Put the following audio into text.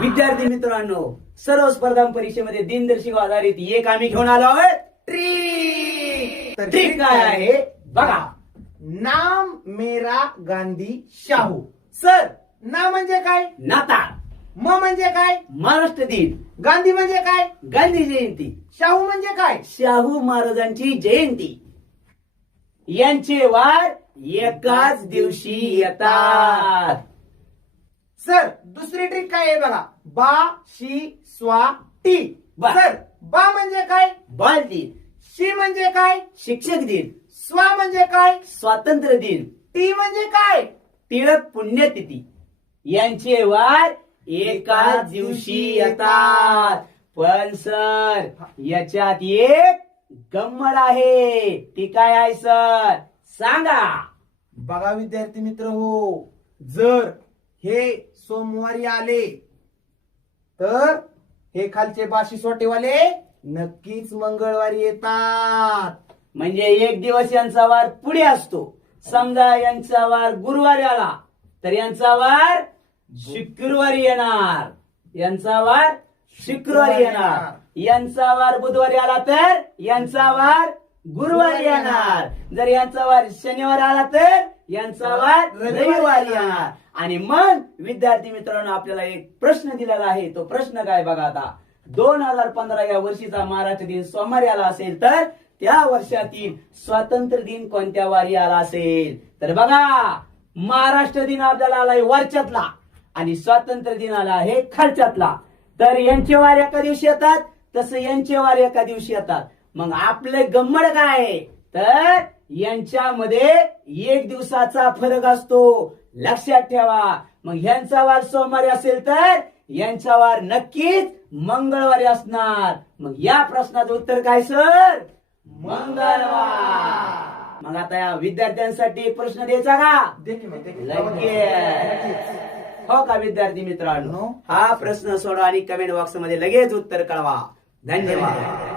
विद्यार्थी मित्रांनो, सर्व स्पर्धा परीक्षेमध्ये दिनदर्शिका आधारित एक आम्ही घेऊन आलो आहोत ट्रिक काय आहे बघा. नाम मेरा गांधी शाहू. सर, ना म्हणजे काय? नाताळ. म म्हणजे काय? महाराष्ट्र दिन. गांधी म्हणजे काय? गांधी जयंती. शाहू म्हणजे काय? शाहू महाराजांची जयंती. यांचे वार एकाच दिवशी येतात. सर, दुसरी ट्रिक काय आहे बघा. बा शी स्वा टी. बा. सर, बा म्हणजे काय? बाल दिन. शी म्हणजे काय? शिक्षक दिन. स्वा म्हणजे काय? स्वातंत्र्य दिन. टी म्हणजे काय? टिळक पुण्यतिथी. यांचे वार एकाच दिवशी येतात. पण सर, याच्यात एक गंमत आहे. ती काय आहे सर, सांगा. बघा विद्यार्थी मित्र हो, जर हे सोमवारी आले तर हे खालचे बाशी सोटेवाले नक्कीच मंगळवारी येतात. म्हणजे एक दिवस यांचा वार पुढे असतो. समजा यांचा वार गुरुवारी आला तर यांचा वार शुक्रवारी येणार. यांचा वार शुक्रवारी येणार. यांचा वार बुधवारी आला तर यांचा वार गुरुवारी येणार. जर यांचा वार शनिवारी आला तर यांचा वार रविवारी येणार. आणि मग विद्यार्थी मित्रांनो, आपल्याला एक प्रश्न दिलेला आहे. तो प्रश्न काय बघा आता. 2015 या वर्षीचा महाराष्ट्र दिन सोमवारी आला असेल तर त्या वर्षातील स्वातंत्र्य दिन कोणत्या वारी आला असेल. तर बघा, महाराष्ट्र दिन आपल्याला आलाय वरच्यातला आणि स्वातंत्र्य दिन आला आहे खालच्यातला. तर यांचे वार एका दिवशी येतात, तसं यांचे वार एका दिवशी येतात. मग आपले गंमत काय आहे, तर यांच्यामध्ये एक दिवसाचा फरक असतो. लक्षात ठेवा. मग ह्यांचा वार सोमवारी असेल तर यांचा वार नक्कीच मंगळवारी असणार. मग या प्रश्नाचं उत्तर काय सर, मंगळवार. मग आता या विद्यार्थ्यांसाठी एक प्रश्न द्यायचा का? लगेच. हो का विद्यार्थी मित्रांनो, हा प्रश्न सोडवा आणि कमेंट बॉक्स मध्ये लगेच उत्तर कळवा. धन्यवाद.